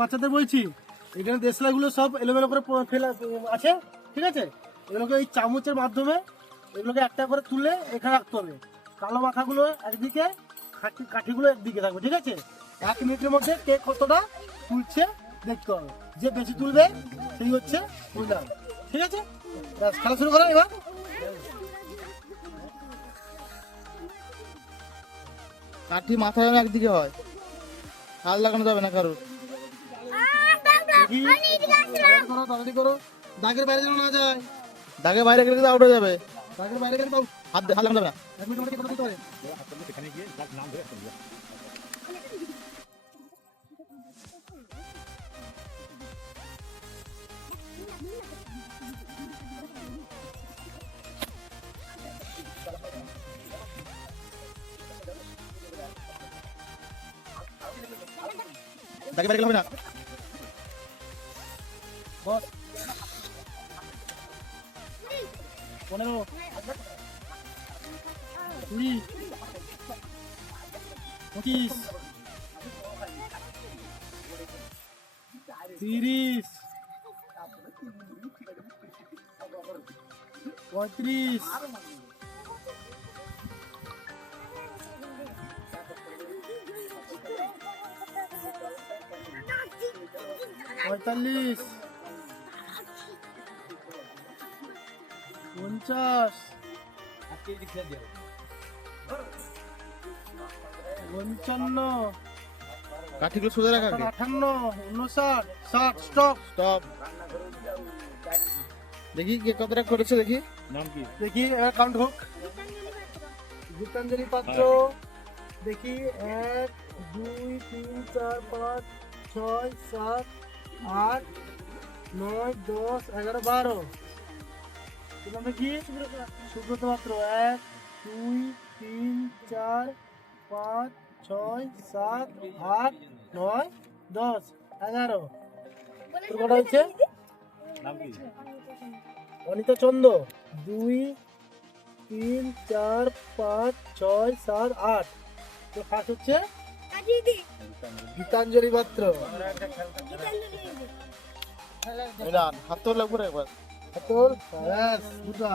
বাচ্চাদের বলছি, এখানে দেশলাইগুলো সব এলোমেলো করে ফেলা, আছে, ঠিক আছে? এগুলোকে এই চামচের মাধ্যমে এগুলোকে একটা করে তুলে এখানে রাখতে হবে। কালো মাথাগুলো একদিকে কাঠি কাঠিগুলো একদিকে থাকবে, ঠিক আছে? এক মিনিটের মধ্যে কে কতটা তুলছে দেখতে হবে। যে বেশি তুলবে, সেই হচ্ছে উইনার ঠিক আছে? খেলা শুরু করো এবার। কাঠি মাথায় যেন একদিকে হয়। হাল লাগানো যাবে না কারোর। দেখি করো তাড়াতাড়ি করো। দাগের বাইরে যেন না যায়। দাগে বাইরে গেলে আউট হয়ে যাবে। দাগের বাইরে গেলে হাত হাত লাগানো যাবে না। এক মিনিটের মধ্যে কে কতটা তুলতে পারে? দাগে বাইরে গেলে হবে না। পনেরো কুড়ি পঁচিশ তিরিশ পঁয়ত্রিশ পঁয়তাল্লিশ পঞ্চাশ। পঞ্চান্ন। কাঠিগুলো সোজা রাখা আগে। উনষাট ষাট স্টপ। স্টপ। দেখি কে কতটা করেছে দেখি। দেখি এবার কাউন্ট হোক। গীতাঞ্জলি পাত্র। দেখি এক দুই তিন চার পাঁচ ছয় সাত আট নয় দশ এগারো বারো। সুব্রত পাত্র এক, দুই, তিন, চার, পাঁচ, ছয়, সাত, আট, নয়, দশ, এগারো। তোর কটা হচ্ছে? অনিতা চন্দ। দুই, তিন, চার, পাঁচ, ছয়, সাত, আট। তো ফার্স্ট হচ্ছে? গীতাঞ্জলি পাত্র হাত তো লাগবে একবার। তোর ব্যাস দুটা